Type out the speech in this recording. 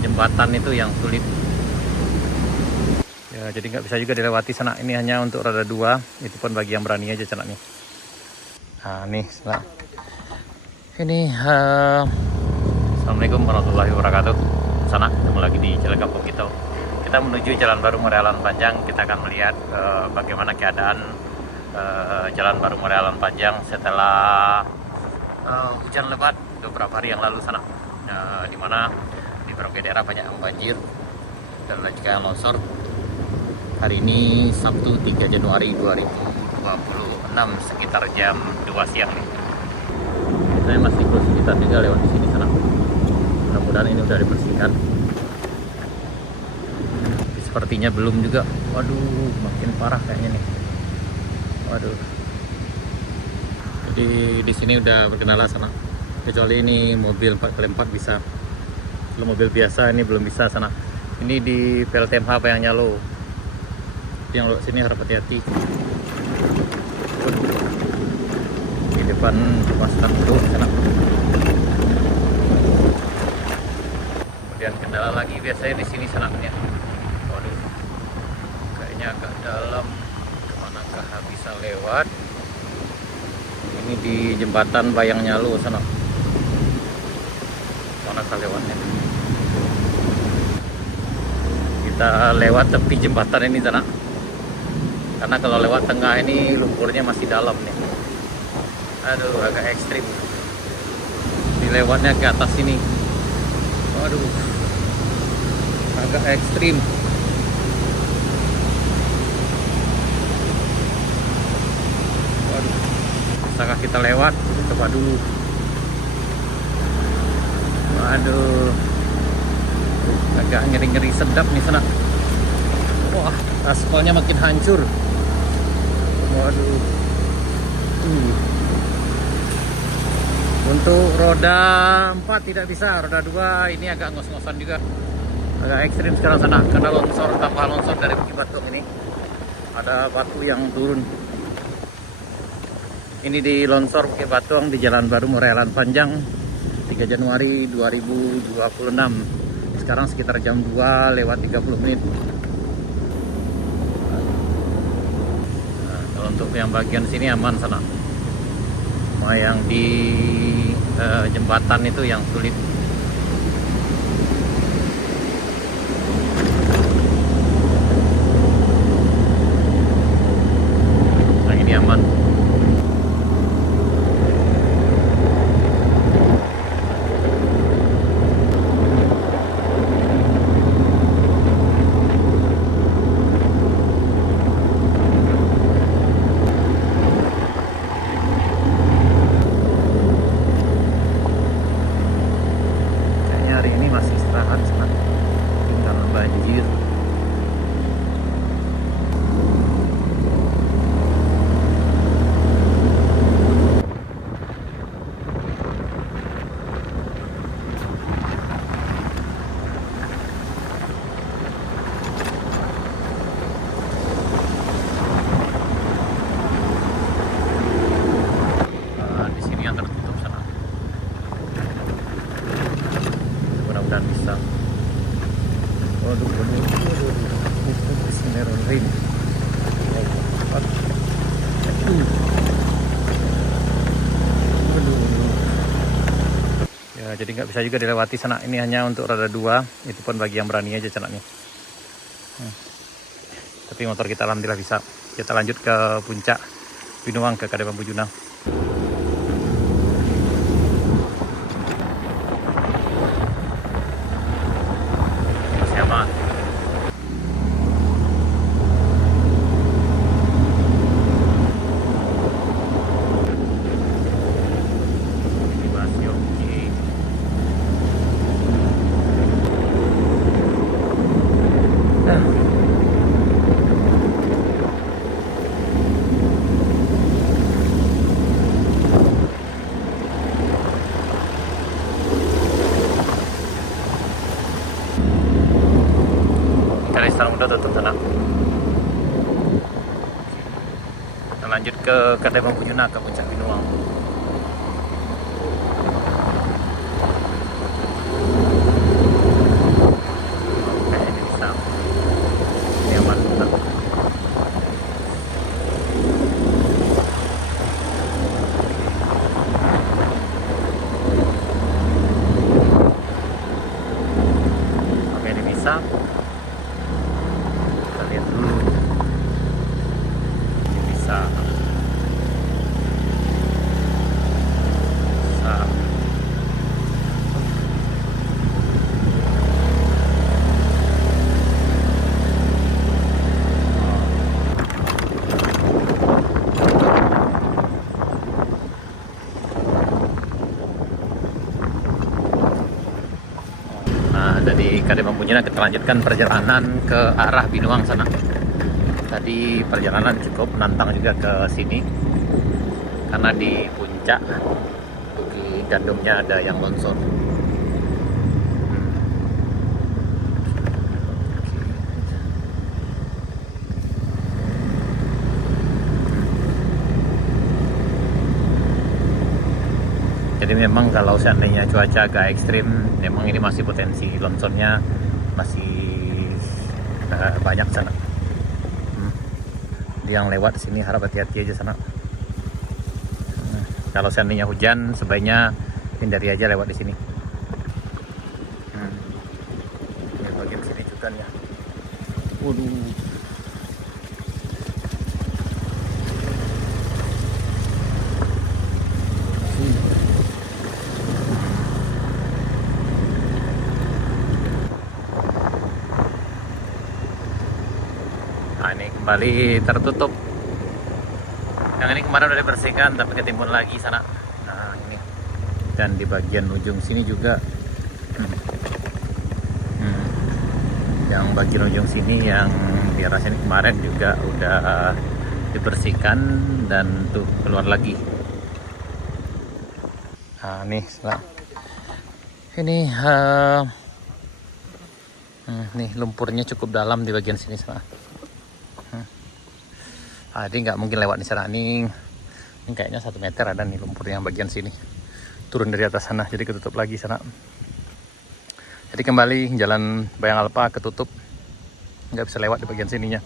jembatan itu yang sulit. Ya, jadi nggak bisa juga dilewati sana. Ini hanya untuk roda 2. Itu pun bagi yang berani aja sana nih. Nah nih sana. Ini Assalamualaikum warahmatullahi wabarakatuh. Sana ketemu lagi di Jalan Kampung Kitau. Kita menuju Jalan Baru Morealan Panjang. Kita akan melihat bagaimana keadaan Jalan Baru Morealan Panjang setelah hujan lebat beberapa hari yang lalu sana. Di mana di beberapa daerah banyak yang banjir dan juga yang longsor. Hari ini Sabtu 3 Januari 2026 sekitar jam 2 siang nih. Saya masih kesulitan juga lewat di sini sana. Mudah-mudahan ini udah dibersihkan. Tapi sepertinya belum juga. Waduh, makin parah kayaknya nih. Waduh. Jadi di sini udah berkendara sana. Kecuali ini mobil 4x4 bisa. Kalau mobil biasa ini belum bisa sana. Ini di PLTMH Payang-Nyalo. Yang lewat sini harap hati-hati. Di depan pasukan buruh sana. Kemudian kendala lagi biasanya di sini sanaknya. Waduh, kayaknya agak dalam. Kemanakah bisa lewat? Ini di jembatan Payang-Nyalo sana. Manakah lewatnya? Kita lewat tepi jembatan ini sana. Karena kalau lewat tengah ini lumpurnya masih dalam nih. Aduh, agak ekstrim. Dilewatnya ke atas sini. Waduh, agak ekstrim. Waduh, bisakah kita lewat? Coba dulu. Waduh, agak ngeri-ngeri sedap nih sana. Wah, aspalnya makin hancur. Waduh. Untuk roda 4 tidak bisa, roda 2 ini agak ngos-ngosan juga. Agak ekstrim sekarang sana karena longsor, tambah longsor dari Bukit Batuang ini. Ada batu yang turun. Ini di longsor Bukit Batuang di Jalan Baru Morealan Panjang 3 Januari 2026. Sekarang sekitar jam 2 lewat 30 menit. Untuk yang bagian sini aman sana. Cuma yang di jembatan itu yang sulit. Yang ini aman. Banjir. Di sini yang tertutup sana. Mudah-mudahan bisa. Waduh. Bismillahirrahmanirrahim. Ya, jadi nggak bisa juga dilewati sana. Ini hanya untuk roda 2. Itu pun bagi yang berani aja sana nih. Tapi motor kita alhamdulillah bisa. Kita lanjut ke puncak Binuang ke Kadai Bambu Junang. Sekarang udah tutup sana. Kita lanjut ke Kadai Bambu Junang ke puncak Binuang. Dari Kadipampunya kita lanjutkan perjalanan ke arah Binuang sana. Tadi perjalanan cukup menantang juga ke sini karena di puncak di gandumnya ada yang longsor. Jadi memang kalau seandainya cuaca agak ekstrim, memang ini masih potensi longsornya masih banyak sana. Yang lewat sini harap hati-hati aja sana. Kalau seandainya hujan, sebaiknya hindari aja lewat di sini. Ini bagian sini juga ya. Waduh. Nah, ini kembali tertutup. Yang ini kemarin udah dibersihkan tapi ketimbun lagi sana. Nah, ini. Dan di bagian ujung sini juga. Yang bagian ujung sini yang di arah sini kemarin juga udah dibersihkan dan tuh keluar lagi. Nah, nih sana. Ini nih lumpurnya cukup dalam di bagian sini sana. Jadi nggak mungkin lewat di sana. Ini kayaknya 1 meter ada nih lumpurnya yang bagian sini. Turun dari atas sana, jadi ketutup lagi sana. Jadi kembali jalan Bayang Alpa ketutup, nggak bisa lewat di bagian sininya.